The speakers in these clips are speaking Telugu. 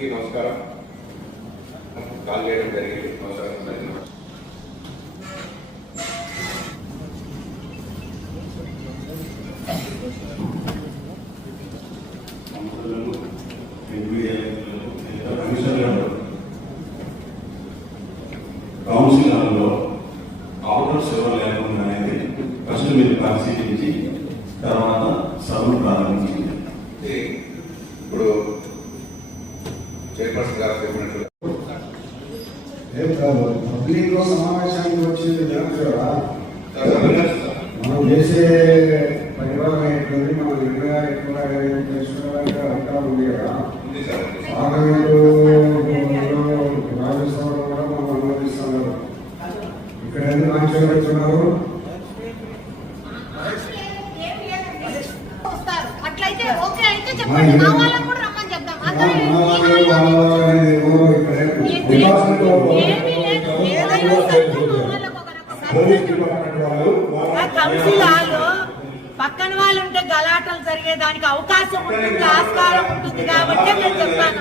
అందరికీ నమస్కారం. కాల్ చేయడం జరిగింది. నమస్కారం. కౌన్సిలర్లో పక్కన వాళ్ళు ఉంటే గలాటలు జరిగేదానికి అవకాశం ఉంటుంది ఆస్కారం ఉంటుంది కాబట్టి నేను చెప్తాను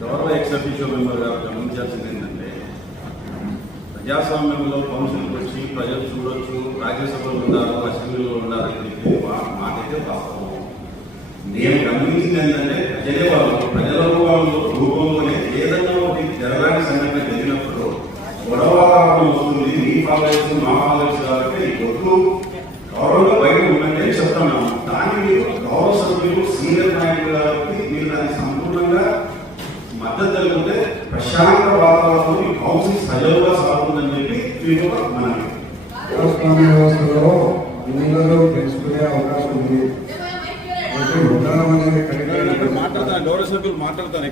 ప్రజాస్వామ్యంలో కౌన్సిల్కి వచ్చి ప్రజలు చూడొచ్చు రాజ్యసభలో ఉన్నారు అసెంబ్లీలో ఉన్నారు మాకైతే వాస్తవం నియమం గమనించింది ఏంటంటే ప్రజల రూపంలోనే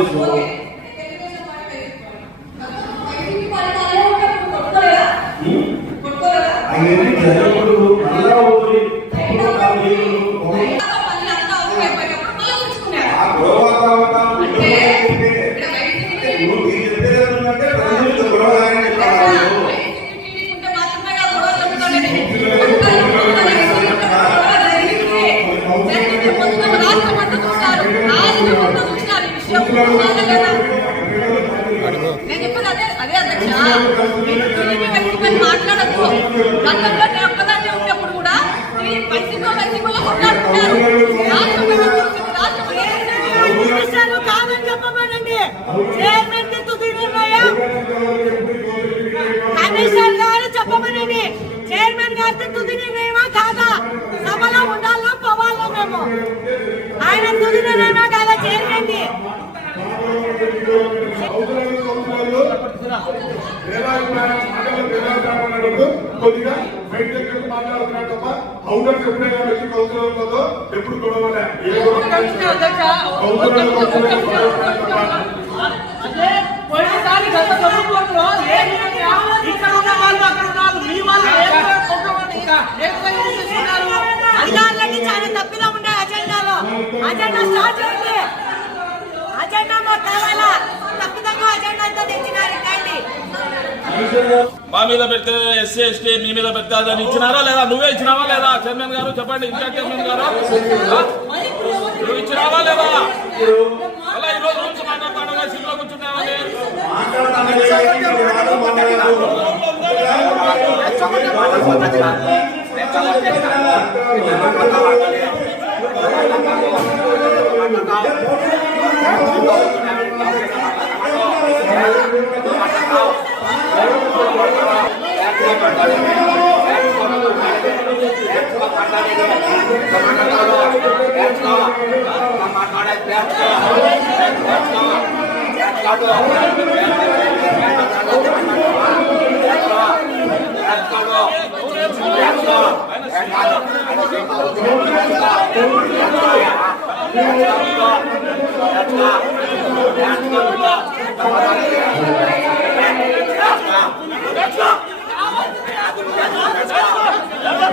is Lord. కమిషనర్ గారు చెప్పమనండి. చైర్మన్ తుది నిర్ణయమా కాదా? సభలో ఉండాలా? పోవాలా మేము? ఆయన తుది నిర్ణయమా కాదా చైర్మన్ కొద్దిగా బయట దగ్గర మాట్లాడుతున్నాడు తప్ప అవుటర్ ఎప్పుడే అజెండా స్టార్ట్ చేయండి. అజెండా మా మీద పెడితే ఎస్సీ ఎస్టీ మీ మీద పెడితే అదని ఇచ్చినారా లేదా? నువ్వే ఇచ్చినావా లేదా? చైర్మన్ గారు చెప్పండి ఇంకా చైర్మన్ గారు. నువ్వు ఇచ్చినావా లేదా? అలా ఈ రోజు నుంచి మాట్లాడతాడుగా సిల్లో కూర్చున్నావని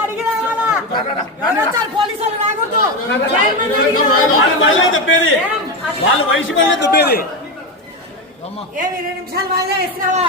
అడిగిన వాళ్ళు వయసు పల్లె దుబ్బేది ఏమి రెండు నిమిషాలు వాయిదా ఇస్తున్నావా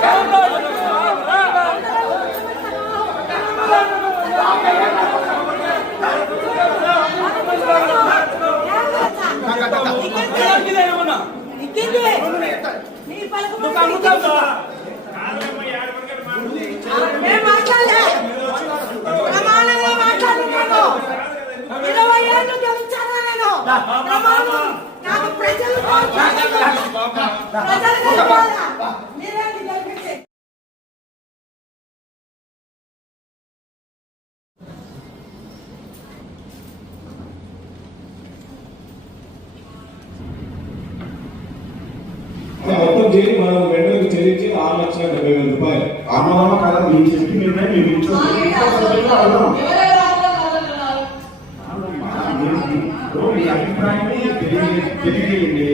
చేస్తాను. మొత్తం చేరి మనం వెంటనే చెల్లించి ఆరు లక్షల డెబ్బై వేల రూపాయలు. అమ్మమ్మ కదా మీరు చెప్పి నిర్ణయం మీరు మీ అభిప్రాయాన్ని తెలియ- తెలియజేయండి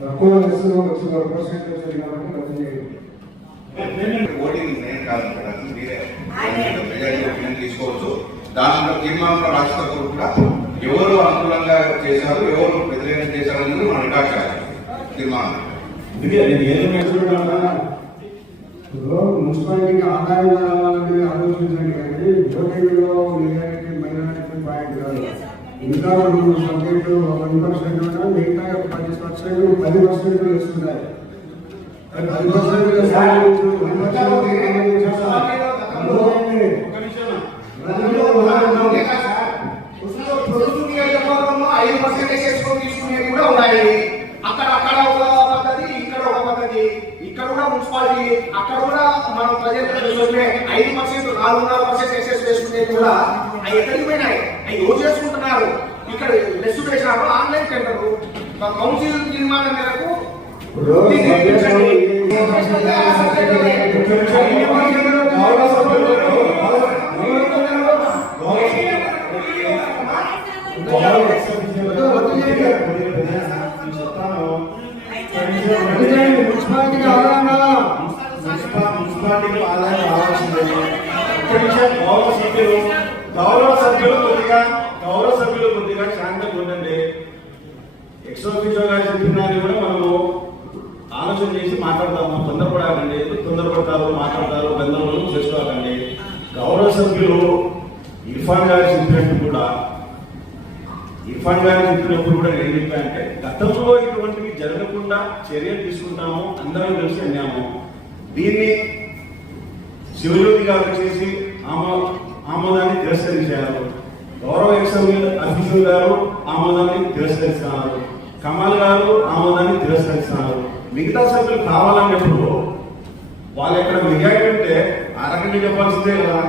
తక్కువ వయసులో వచ్చిన పర్సెంటేజ్ కాబట్టి రద్దు చేయండి ఓటింగ్ నేను కాదు మేడం, అది మీరే. మెజారిటీ ఒపీనియన్ తీసుకోవచ్చు. దాంట్లో తీర్మానంలో రాష్ట్ర కూడా ఎవరు అనుకూలంగా చేశారు ఎవరు వ్యతిరేకంగా చేశారు అనేది మనం తీర్మానం మున్సిపాలిటీకి ఆదాయం రావాలని ఆలోచించండి కానీ మెజారిటీ మైనారిటీ పాయింట్ కాదు ఇంకా రెండు సబ్జెక్టు వన్ పర్సెంట్ ఉన్నా మిగతా పది పర్సెంట్ పది పర్సెంట్ పర్సెంట్ ఐదు పర్సెంటేజ్ చేసుకొని తీసుకునేవి కూడా ఉన్నాయి అక్కడ అక్కడ ఒక పద్ధతి ఇక్కడ ఒక పద్ధతి ఇక్కడ కూడా మున్సిపాలిటీ అక్కడ కూడా మనం ప్రజలకు చూసుకుంటే ఐదు పర్సెంట్ నాలుగున్నర పర్సెంట్ ఎక్సెస్ వేసుకునేవి కూడా అవి ఎక్కడికి పోయినాయి అవి రోజు చేసుకుంటున్నారు ఇక్కడ లెస్ వేసినారు ఆన్లైన్ టెండర్ కౌన్సిల్ తీర్మానం మేరకు మున్సిపాలిటీకి ఆదాయం రావాలా? మున్సిపాలిటీకి ఆదాయం రావాల్సిందే ఒక్క నిమిషం గౌరవ సభ్యులు గౌరవ సభ్యులు కొద్దిగా గౌరవ సభ్యులు కొద్దిగా శాంతంగా ఉండండి ఎక్సోఫీసో గారు చెప్పిన దాన్ని కూడా మనము ఆలోచన చేసి మాట్లాడతాము తొందరపడాలండి తొందరపడతారు మాట్లాడతారు గందరగోళం చేసుకోవాలండి గౌరవ సభ్యులు ఇర్ఫాన్ గారు చెప్పినట్టు కూడా ఫండ్ మేనేజ్మెంట్ చెప్పినప్పుడు కూడా నేను చెప్పానంటే గతంలో ఇటువంటివి జరగకుండా చర్యలు తీసుకుంటాము అందరం కలిసి అన్నాము. దీన్ని శివజ్యోతి గారు వచ్చేసి ఆమో ఆమోదాన్ని తిరస్కరించారు. గౌరవ ఎక్సమ్యూల్ అఫీసర్ గారు ఆమోదాన్ని తిరస్కరిస్తున్నారు. కమాల్ గారు ఆమోదాన్ని తిరస్కరిస్తున్నారు. మిగతా సభ్యులు కావాలన్నప్పుడు వాళ్ళు ఎక్కడ మెజారిటీ ఉంటే ఆ రకంగా చెప్పాల్సిందే కదా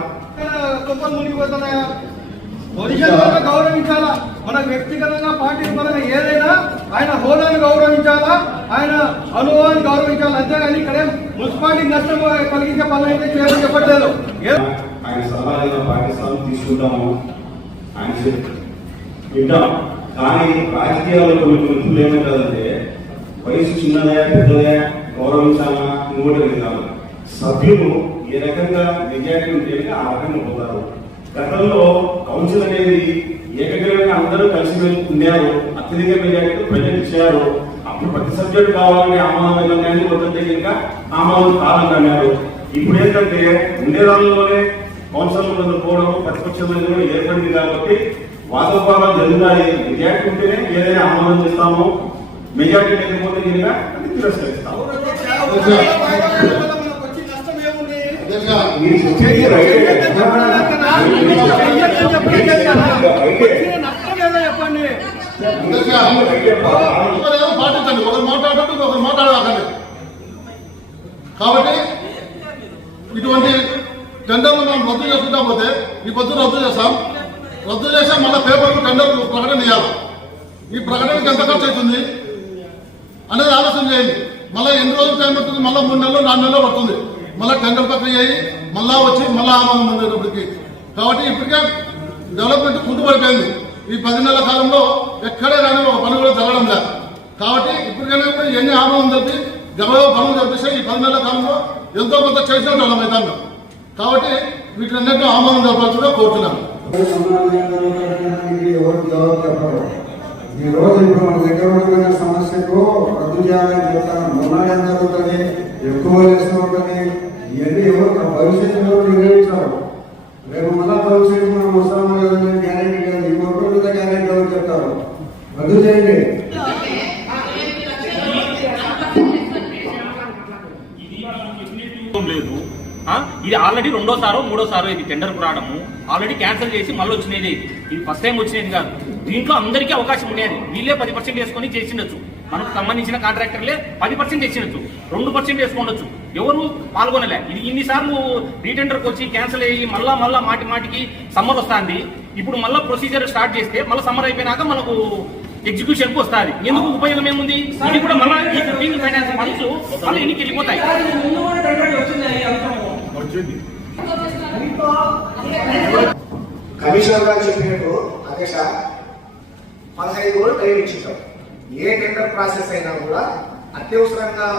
పొజిషన్ గౌరవించాలా? మన వ్యక్తిగతంగా పార్టీ పరంగా ఏదైనా ఆయన హోదాను గౌరవించాలా? ఆయన అనుభవాన్ని గౌరవించాలి? అంతేగాని ఇక్కడ మున్సిపాలిటీ నష్టం కలిగించే పనులు అయితే చేయాలని చెప్పట్లేదు. ఆయన సలహాలు పాకిస్తాన్ తీసుకుంటాము ఆయన వింటాం. కానీ రాజకీయాల్లో కొన్ని కొన్ని ఏమంటారంటే వయసు చిన్నదే పెద్దదే గౌరవించాలా ఇంకోటి కాదు సభ్యులు ఏ రకంగా మెజారిటీ ఉంటే ఆ రకంగా పోతారు. గతంలో కౌన్సిల్ అనేది ఏకగ్రీవంగా అందరూ కలిసి ఉన్నారు అత్యధిక మెజారిటీ ప్రజలు ఇచ్చారు. అప్పుడు ప్రతి సభ్యుడు కావాలని ఆమోదం కానీ వద్దంటే కనుక ఆమోదం కాదంటున్నారు ఇప్పుడు ఏంటంటే ఉండే దానిలోనే కౌన్సిల్ పోవడం ప్రతిపక్షం అనేది కూడా ఏర్పడింది కాబట్టి వాదోపాదాలు జరుగుతాయి. మెజారిటీ ఉంటేనే ఏదైనా ఆమోదం చేస్తాము. మెజారిటీ లేకపోతే కనుక అది తిరస్కరిస్తాము? మీరు పాటించండి ఒకరు మాట్లాడటం ఒకరు మాట్లాడకండి కాబట్టి ఇటువంటి టెండర్లు మనం రద్దు చేసుకుంటా పోతే ఈ పొద్దు రద్దు చేస్తాం. రద్దు చేస్తే మళ్ళీ పేపర్లు టెండర్ ప్రకటన ఇవ్వాలి ఈ ప్రకటనకి ఎంత ఖర్చు అవుతుంది? అనేది ఆలోచన చేయండి. మళ్ళీ ఎన్ని రోజులు టైం పడుతుంది? మళ్ళీ మూడు నెలలు నాలుగు నెలలు పడుతుంది. మళ్ళీ టెండర్ ప్రక్రియ అయ్యి మళ్ళా వచ్చి మళ్ళీ ఆమోదం ఉండేటప్పటికి కాబట్టి ఇప్పటికే డెవలప్మెంట్ కుంటుపడిపోయింది ఈ పది నెలల కాలంలో ఎక్కడే కానీ ఒక పని కూడా జరగడం లేదు. కాబట్టి ఇప్పటికైనా కూడా ఎన్ని ఆమోదం జరిపి గబగబ పనులు జరిపిస్తే ఈ పది నెలల కాలంలో ఎంతో కొంత చేసిన వాళ్ళం అవుతాను కాబట్టి వీటినన్నింటినీ ఆమోదం జరపాల్సిందిగా కోరుతున్నాను ఈ రోజు ఇప్పుడు మన దగ్గర ఉన్న సమస్యకు రద్దు చేయాలని చెప్తాను. మొన్న ఎంత జరుగుతుంది ఎక్కువ చేస్తూ ఉంటుంది ఇవన్నీ ఎవరు భవిష్యత్తులో నిర్ణయించారు? రేపు మళ్ళా భవిష్యత్తు మనం గ్యారెంటీ లేదు ఇంకో ఒక్కరు గ్యారెంటీ ఎవరు చెప్తారు రద్దు చేయండి లేదు ఇది ఆల్రెడీ రెండోసారో మూడోసారో ఇది టెండర్ రావడము. ఆల్రెడీ క్యాన్సిల్ చేసి మళ్ళీ వచ్చినది. ఇది ఫస్ట్ టైం వచ్చినది కాదు. దీంట్లో అందరికీ అవకాశం ఉండేది. వీళ్ళే పది పర్సెంట్ వేసుకొని చేసిండొచ్చు. మనకు సంబంధించిన కాంట్రాక్టర్లే పది పర్సెంట్ వేసిండొచ్చు రెండు పర్సెంట్ వేసుకోండొచ్చు. ఎవరు పాల్గొనలే. ఇది ఇన్నిసార్లు రీటెండర్కి వచ్చి క్యాన్సిల్ అయ్యి మళ్ళా మళ్ళా మాటి మాటికి సమ్మర్ వస్తుంది. ఇప్పుడు మళ్ళీ ప్రొసీజర్ స్టార్ట్ చేస్తే మళ్ళీ సమ్మర్ అయిపోయినాక మనకు ఎగ్జిక్యూషన్కు వస్తుంది. ఎందుకు ఉపయోగం ఏముంది? ఇది కూడా మళ్ళీ ఈ ఫిఫ్టీన్ ఫైనాన్స్ ఫండ్స్ మళ్ళీ ఎన్నికి వెళ్ళిపోతాయి. కమిషనర్ గారు చెప్పినట్టు అధ్యక్ష పదహైదు రోజులు టైం ఇచ్చింటాం ఏ టెండర్ ప్రాసెస్ అయినా కూడా అత్యవసరంగా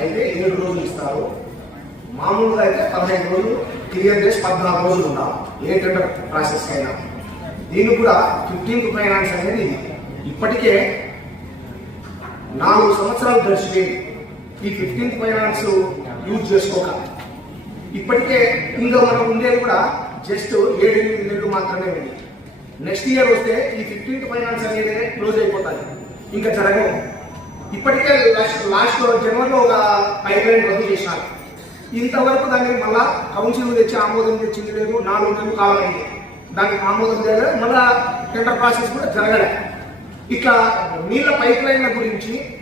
అయితే ఏడు రోజులు ఇస్తారు. మామూలుగా అయితే పదహైదు రోజులు క్లియర్ చేసి పద్నాలుగు రోజులు ఉండాలి. ఏ టెండర్ ప్రాసెస్ అయినా. దీన్ని కూడా ఫిఫ్టీన్త్ ఫైనాన్స్ అనేది ఇప్పటికే నాలుగు సంవత్సరాలు గడిచిపోయింది. ఈ ఫిఫ్టీన్త్ ఫైనాన్స్ యూజ్ చేసుకోక. ఇప్పటికే ఇంకా మనం ఉండేది కూడా జస్ట్ ఏడు ఎనిమిది నెలలు మాత్రమే ఉంది. నెక్స్ట్ ఇయర్ వస్తే ఈ ఫిఫ్టీన్త్ ఫైనాన్స్ అనేది క్లోజ్ అయిపోతుంది ఇంకా జరగవు. ఇప్పటికే లాస్ట్ లాస్ట్ జనవరిలో ఒక పైప్ లైన్ రద్దు చేసినారు. ఇంతవరకు దానికి మళ్ళా కౌన్సిల్ తెచ్చి ఆమోదం తెచ్చింది లేదు నాలుగు నెలలు కావాలండి దానికి ఆమోదం చేయలేదు మళ్ళా టెండర్ ప్రాసెస్ కూడా జరగలే. ఇట్లా నీళ్ళ పైప్ లైన్ల గురించి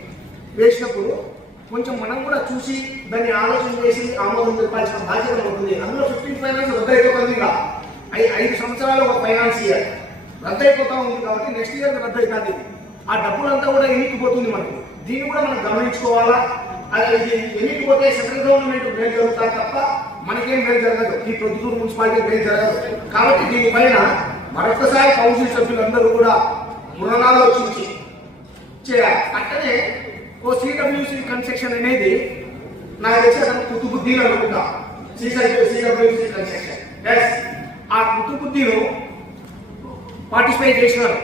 వేసినప్పుడు కొంచెం మనం కూడా చూసి దాన్ని ఆలోచన చేసి ఆమోదం తెలపాల్సిన బాధ్యత ఉంటుంది అందులో ఫిఫ్టీన్ ఫైనాన్స్ రద్దు అయిపోతుంది ఇంకా. ఐ- ఐదు సంవత్సరాలు ఒక ఫైనాన్స్ ఇయర్ రద్దు అయిపోతా ఉంది కాబట్టి నెక్స్ట్ ఇయర్ రద్దు కాదు ఆ డబ్బులంతా కూడా ఎన్నికిపోతుంది మనకు. దీన్ని కూడా మనం గమనించుకోవాలా? అది ఎన్నికపోతే సెంట్రల్ గవర్నమెంట్ మేలు జరుగుతారు తప్ప మనకేం మేలు జరగదు. ఈ ప్రొద్దుతూరు మున్సిపాలిటీ మేలు జరగదు. కాబట్టి దీనిపైన మరొకసారి కౌన్సిల్ సభ్యులందరూ కూడా మృణాలోచించి చేయాలి. అట్లనే ఓ సిడబ్ల్యూసీ కన్స్ట్రక్షన్ అనేది నాకు తెలిసి అతను అనుకుంటా. CWC construction. ఎస్ ఆ కుతుబుద్దీను పార్టిసిపేట్ చేసినారు.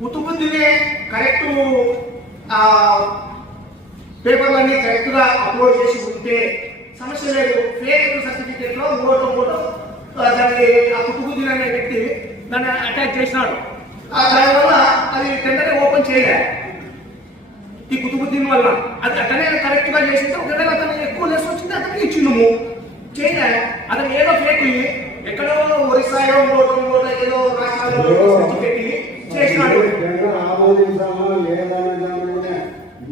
కుతుబుద్ధినే కరెక్ట్ పేపర్లన్నీ కరెక్ట్గా అప్లోడ్ చేసి ఉంటే సమస్య లేదు. ఫేక్ సర్టిఫికేట్లో మూడో మూడో దాన్ని ఆ కుటుంబుద్దిని అనే వ్యక్తి దాన్ని అటాచ్ చేసినాడు. దానివల్ల అది టెండర్ ఓపెన్ చేయలే. ఈ కుతుబుద్దీన్ వల్ల. అది అతనే కరెక్ట్గా చేసింటే ఒక అతను ఎక్కువ లెస్ వచ్చింది అతనికి ఇచ్చిండము. చేయలే. అతను ఏదో ఫేక్ ఎక్కడో ఒరిస్సాలో ఏదో రాష్ట్రాల్లో పెట్టి చేసినాడు.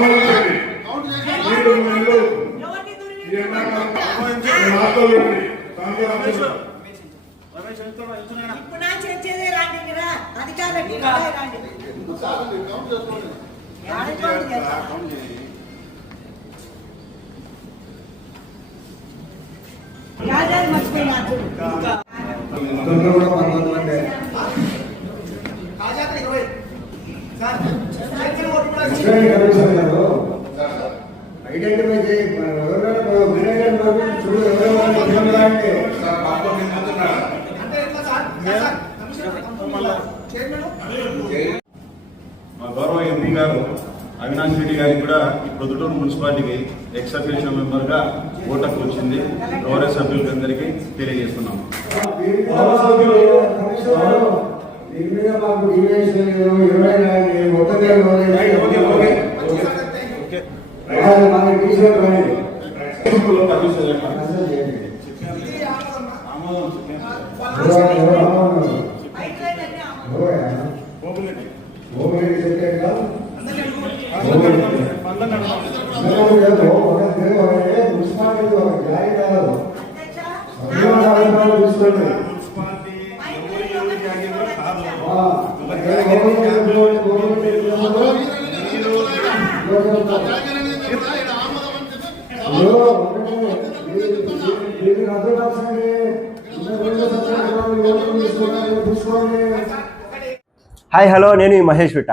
ఆహ్వానించండి మీరు నన్ను ఆహ్వానించండి ఇప్పుడు నా జగన్మోహన్ రెడ్డి గారికి కూడా ఈ ప్రొద్దుటూరు మున్సిపాలిటీకి ఎక్స్ అఫిషియల్ మెంబర్గా ఓటకు వచ్చింది. కాంగ్రెస్ సభ్యులకి సభ్యులందరికీ తెలియజేస్తున్నాం. ఆమోదం హాయ్ హలో నేను ఈ మహేష్ విట